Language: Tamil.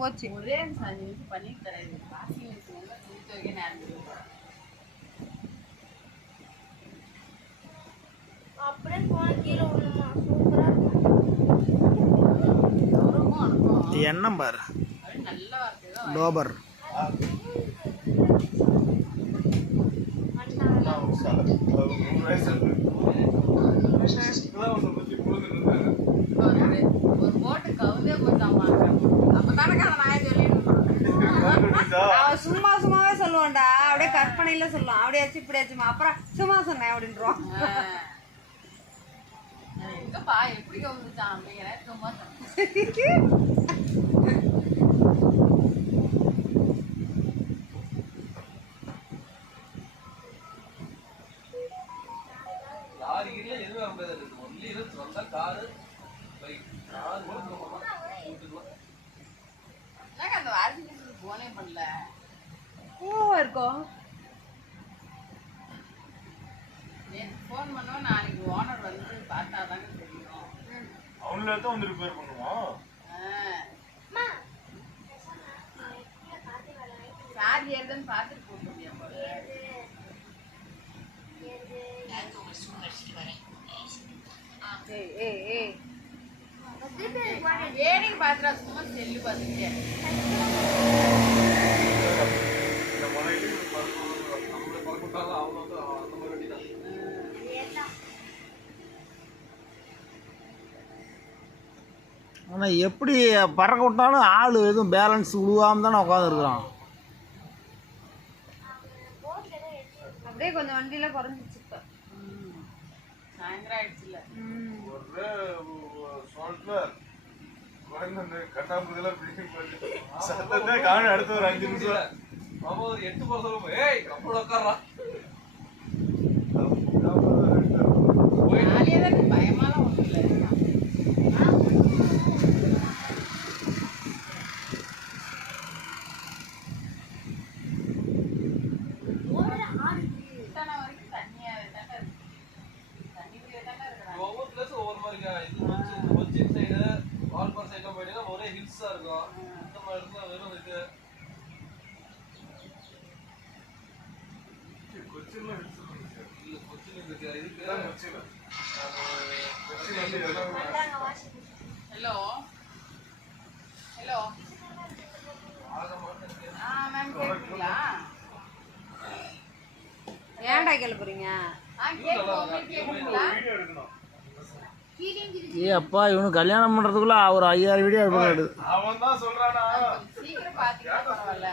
போச்சு. ஒரே அஞ்சு நிமிஷம் பண்ணிட்டு தரேன் வாஷிங் மிஷின்ல துணி துவைக்க நேரம் இருக்கு. அப்படியே போன கீழே விழுமா சூப்பரா இருக்கும் எண்ணம் பாரு. அப்படி நல்ல வார்த்தை தான். டோபர் ஒரு ஒரு போட்டு கவுந்தே கொஞ்சம் அப்பதானே கதை நான் சொல்லிட்டு அவன் சும்மா சும்மாவே சொல்லுவான்டா. அப்படியே கற்பனையில சொல்லுவான். அப்படியாச்சு இப்படியாச்சுமா. அப்புறம் சும்மா சொன்னேன் அப்படின்றான். எங்கப்பா? எப்படி கவுந்துச்சான் அப்படிங்கிற சும்மா காரு. இருக்கும் நேற்று ஃபோன் பண்ணோம் நாளைக்கு ஓனர் வந்து பார்த்தா தாங்க தெரியும் அவங்கள தான் வந்து ரிப்பேர் பண்ணுவோம் ஆ, சார்ஜ் ஏறுதுன்னு பார்த்துட்டு போக முடியும் போல ஏய் ஏய் ஏய் ஏனிங்க பார்த்துட்டா சும்மா செல்லு பார்த்துட்டேன் இந்த மலையில நம்மளை பறக்கிட்டாலும் அவங்க வந்து அந்த மாதிரி வண்டி தான் ஆனால் எப்படி பறக்க விட்டாலும் ஆள் எதுவும் பேலன்ஸ் விழுவாம தானே உட்காந்துருக்குறான் அப்படியே கொஞ்சம் வண்டியில குறைஞ்சிச்சு இப்ப. சாயந்தரம் ஆயிடுச்சுல ஒரே சொல்ற குறைந்த அந்த கண்ணாம்புதெல்லாம் பிடிக்கும் சத்தத்தை காண அடுத்த ஒரு அஞ்சு நிமிஷம். மாமா ஒரு எட்டு போக சொல்லுவோம் ஏய் கப்பல் உட்காரா ஒவ்வொரு பிளேஸ் ஒவ்வொரு மாதிரிங்க இது கொச்சின் கொச்சின் சைடு வால்பாறை சைடுலாம் போயிட்டீங்கன்னா ஒரே ஹில்ஸா இருக்கும். இந்த மாதிரி இருந்தா வெறும் இது. கொச்சின்ல விடுச்சு இல்ல கொச்சின். இருக்கு. இருக்கு கொச்சின் கொச்சின் வந்து எல்லாம் ஹலோ ஹலோ ஏன்டா கிளப்புறீங்க வீடியோ எடுக்கணும். ஏ அப்பா இவனு கல்யாணம் பண்ணுறதுக்குள்ள ஒரு ஐயாயிரம் வீடியோ எடுப்பாடு அவன் தான் சொல்றானா. சீக்கிரம் பார்த்தீங்கன்னா பரவாயில்ல.